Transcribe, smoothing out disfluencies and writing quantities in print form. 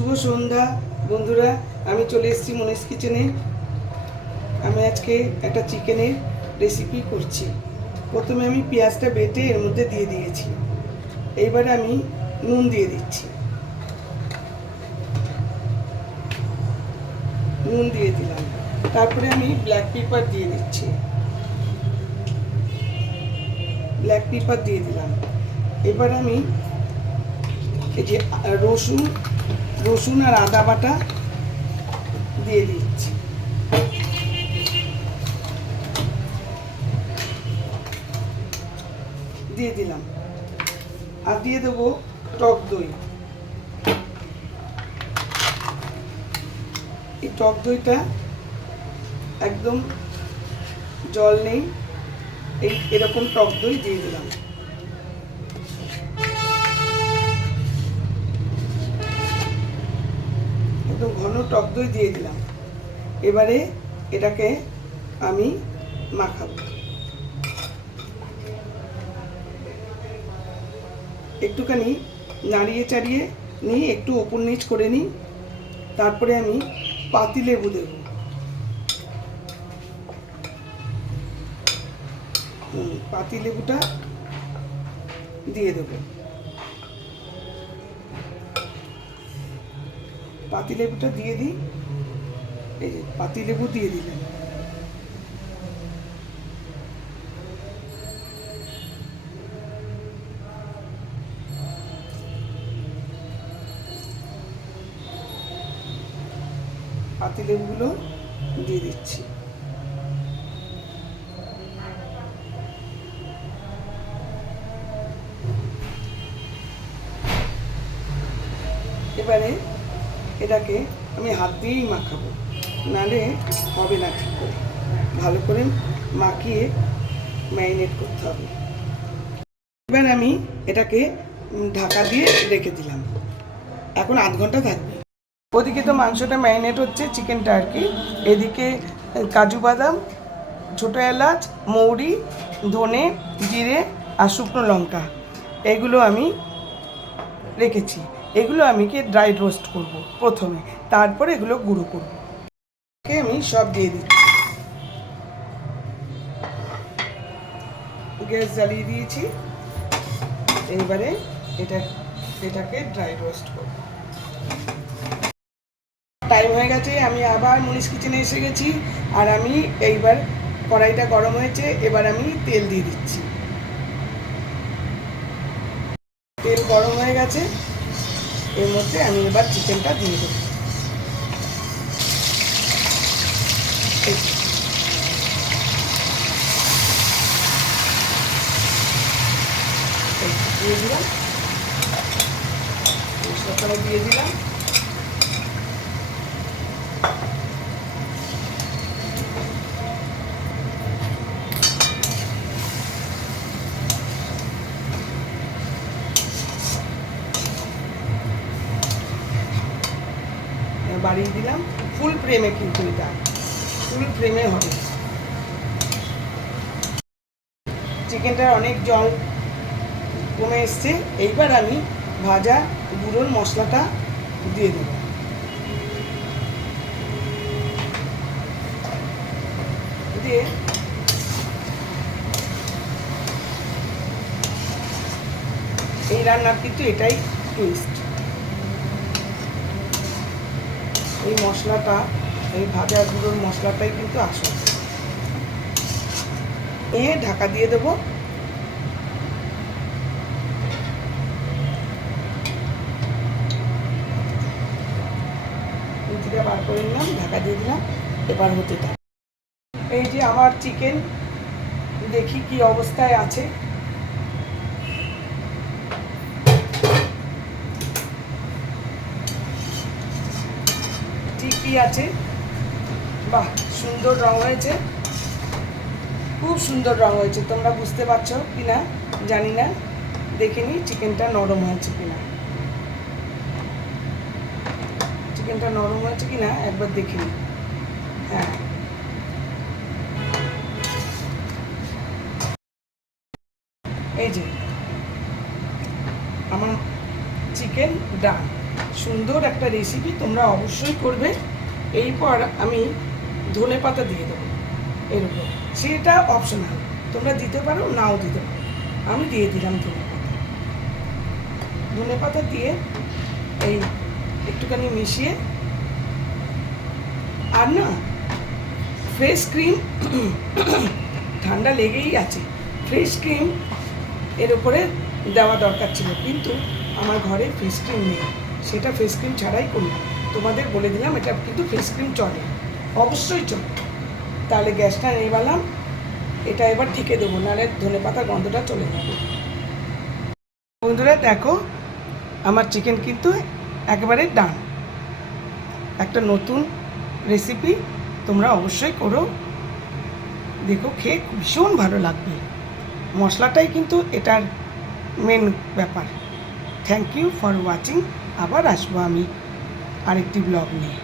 শুভ সন্ধ্যা বন্ধুরা, আমি চলে এসেছি মনীষ কিচেনে। আমি আজকে একটা চিকেনের রেসিপি করছি। প্রথমে আমি পেঁয়াজটা বেটে এর মধ্যে দিয়ে দিয়েছি। এইবারে আমি নুন দিয়ে দিচ্ছি, নুন দিয়ে দিলাম। তারপরে আমি ব্ল্যাক পেপার দিয়ে দিচ্ছি, ব্ল্যাক পেপার দিয়ে দিলাম। এবার আমি এই যে রসুন আর আদা বাটা দিয়ে দিচ্ছি। দিয়ে দিলাম আর দিয়ে দেবো টক দই। এই টক দইটা একদম জল নেই, এরকম টক দই দিয়ে দিলাম। একদম ঘন টক দই দিয়ে দিলাম। এবারে এটাকে আমি মাখাবো। একটুখানি নাড়িয়ে চাড়িয়ে নিই, একটু ওপর নিচ করে নিই। তারপরে আমি পাতিলেবু দেব। পাতিলেবুটা দিয়ে দেব। পাতিলেবুটা দিয়ে দিই। এই যে পাতিলেবু দিয়ে দিলাম। পাতিলেবুগুলো দিয়ে দিচ্ছি। এবারে এটাকে আমি হাত দিয়েই মাখাবো, নাহলে হবে না ঠিক করে। ভালো করে মাখিয়ে ম্যারিনেট করতে হবে। এবার আমি এটাকে ঢাকা দিয়ে রেখে দিলাম। এখন আধ ঘন্টা থাকবে। ওদিকে তো মাংসটা ম্যারিনেট হচ্ছে, চিকেনটা আর কি। এদিকে কাজু বাদাম, ছোটো এলাচ, মৌরি, ধনে, জিরে আর শুকনো লঙ্কা এগুলো আমি রেখেছি। এগুলো আমি ড্রাই রোস্ট করব প্রথমে, তারপরে এগুলো গুঁড়ো করব। আমি সব দিয়ে দিচ্ছি। গ্যাস জ্বালিয়ে দিয়েছি। এইবারে এটাকে ড্রাই রোস্ট করব। টাইম হয়ে গেছে, আমি আবার মনীষ কিচেনে এসে গেছি। আর আমি এইবার কড়াইটা গরম হয়েছে, এবার আমি তেল দিয়ে দিচ্ছি। তেল গরম হয়ে গেছে, এর মধ্যে আমি এবার চিকেনটা দিয়ে দেবো। দিয়ে দিলাম, মশলাটা দিয়ে দিলাম। বাড়িয়ে দিলাম। ফুল ফ্লেমে, কিন্তু এটা ফুল ফ্লেমে হবে। চিকেনটার অনেক জল কমে এসছে। এইবার আমি ভাজা গুঁড়োর মশলাটা দিয়ে দেবো। দিয়ে এই রান্নার কিন্তু এটাই টুইস্ট। এই মশলাটা, এই ভাজা গুঁড়োর মশলাটাই কিন্তু আসল। ঢাকা দিয়ে দেবো। রুটিটা বার করে নিলাম, ঢাকা দিয়ে দিলাম। এবার হতে থাক। এই যে আমার চিকেন, দেখি কি অবস্থায় আছে। ঠিকই আছে। বাহ, সুন্দর রং হয়েছে, খুব সুন্দর রং হয়েছে। তোমরা বুঝতে পারছো কি না জানি না, দেখে নিই চিকেনটা নরম হয়েছে কিনা। চিকেনটা নরম হয়েছে কিনা একবার দেখে নিই। হ্যাঁ, এই যে আমার চিকেন ডান। সুন্দর একটা রেসিপি, তোমরা অবশ্যই করবে। এরপর আমি ধনেপাতা দিয়ে দেবো এর উপর, সেটা অপশনাল, তোমরা দিতে পারো নাও দিতে পারো। আমি দিয়ে দিলাম ধনেপাতা দিয়ে এই একটুখানি মিশিয়ে, আর না ফ্রেশ ক্রিম, ঠান্ডা লেগেই আছে, ফ্রেশ ক্রিম এর উপরে দেওয়া দরকার ছিল, কিন্তু আমার ঘরে ফেস ক্রিম নেই, সেটা ফেস ক্রিম ছাড়াই করলাম। তোমাদের বলে দিলাম এটা কিন্তু ফেস ক্রিম চলে, অবশ্যই চলে। তাহলে গ্যাসটা নেবালাম, এটা এবার ঢেকে দেবো, নাহলে ধনেপাতার গন্ধটা চলে যাবে। বন্ধুরা দেখো, আমার চিকেন কিন্তু একেবারে ডান। একটা নতুন রেসিপি, তোমরা অবশ্যই করো, দেখো খেয়ে ভীষণ ভালো লাগবে। মশলাটাই কিন্তু এটার মেন ব্যাপার। Thank you for watching. আবার আসবো আমি আরেকটি ব্লগ নিয়ে।